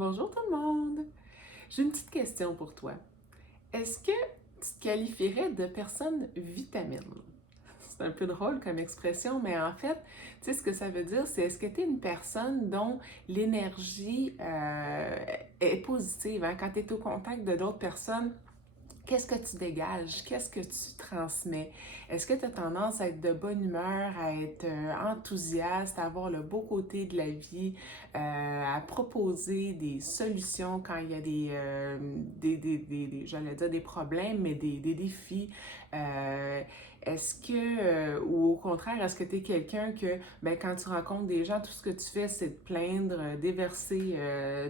Bonjour tout le monde! J'ai une petite question pour toi. Est-ce que tu te qualifierais de personne vitamine? C'est un peu drôle comme expression, mais en fait, tu sais, ce que ça veut dire, c'est est-ce que tu es une personne dont l'énergie est positive, hein? Quand tu es au contact de d'autres personnes, qu'est-ce que tu dégages? Qu'est-ce que tu transmets? Est-ce que tu as tendance à être de bonne humeur, à être enthousiaste, à avoir le beau côté de la vie, à proposer des solutions quand il y a j'allais dire des problèmes, mais des défis? Euh, Est-ce que, ou au contraire, est-ce que tu es quelqu'un que, ben, quand tu rencontres des gens, tout ce que tu fais, c'est de plaindre, déverser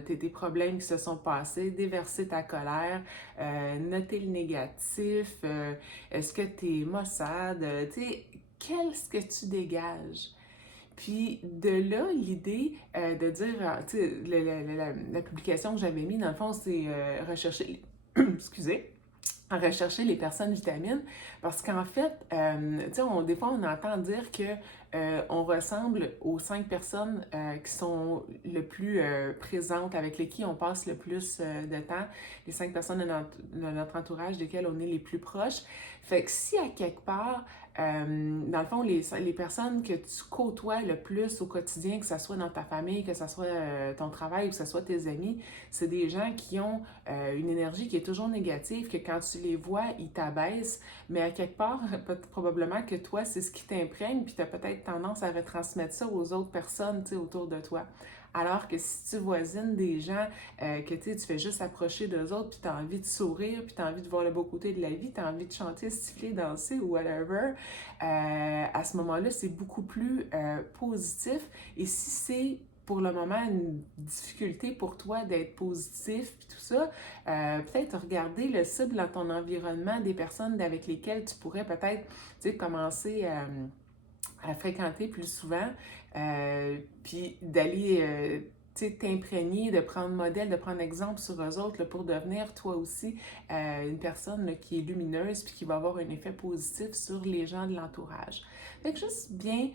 tes problèmes qui se sont passés, déverser ta colère, noter le négatif, est-ce que tu es maussade, tu sais, qu'est-ce que tu dégages? Puis de là, l'idée de dire, tu sais, la publication que j'avais mis, dans le fond, c'est rechercher, excusez, rechercher les personnes vitamines parce qu'en fait, tu sais, des fois, on entend dire que on ressemble aux 5 personnes qui sont le plus présentes, avec lesquelles on passe le plus de temps, les 5 personnes de notre entourage desquelles on est les plus proches. Fait que si à quelque part, dans le fond, les personnes que tu côtoies le plus au quotidien, que ce soit dans ta famille, que ce soit ton travail ou que ce soit tes amis, c'est des gens qui ont une énergie qui est toujours négative, que quand tu les vois, ils t'abaissent, mais à quelque part, probablement que toi, c'est ce qui t'imprègne, puis tu as peut-être tendance à retransmettre ça aux autres personnes, tu sais, autour de toi. Alors que si tu voisines des gens que tu fais juste approcher d'eux autres, puis tu as envie de sourire, puis tu as envie de voir le beau côté de la vie, tu as envie de chanter, siffler, danser ou whatever, à ce moment-là, c'est beaucoup plus positif. Et si c'est pour le moment une difficulté pour toi d'être positif puis tout ça, peut-être regarder le cible dans ton environnement des personnes avec lesquelles tu pourrais peut-être, tu sais, commencer à fréquenter plus souvent, puis d'aller, tu sais, t'imprégner, de prendre modèle, de prendre exemple sur eux autres là, pour devenir toi aussi une personne là, qui est lumineuse puis qui va avoir un effet positif sur les gens de l'entourage. Fait que juste bien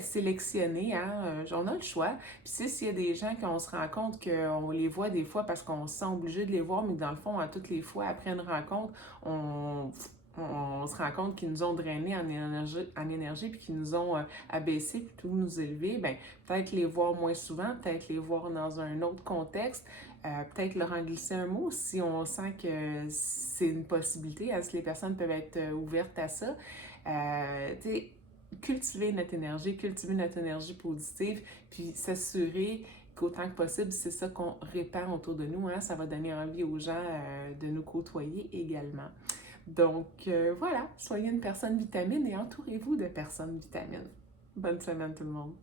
sélectionner, hein, on a le choix. Puis s'il y a des gens qu'on se rend compte qu'on les voit des fois parce qu'on se sent obligé de les voir, mais dans le fond, à toutes les fois après une rencontre, on se rend compte qu'ils nous ont drainés en énergie puis qu'ils nous ont abaissés plutôt que nous élever, ben, peut-être les voir moins souvent, peut-être les voir dans un autre contexte, peut-être leur en glisser un mot si on sent que c'est une possibilité, hein, si les personnes peuvent être ouvertes à ça. Tu sais, cultiver notre énergie positive, puis s'assurer qu'autant que possible, c'est ça qu'on répand autour de nous, hein, ça va donner envie aux gens de nous côtoyer également. Donc voilà, soyez une personne vitamine et entourez-vous de personnes vitamines. Bonne semaine tout le monde.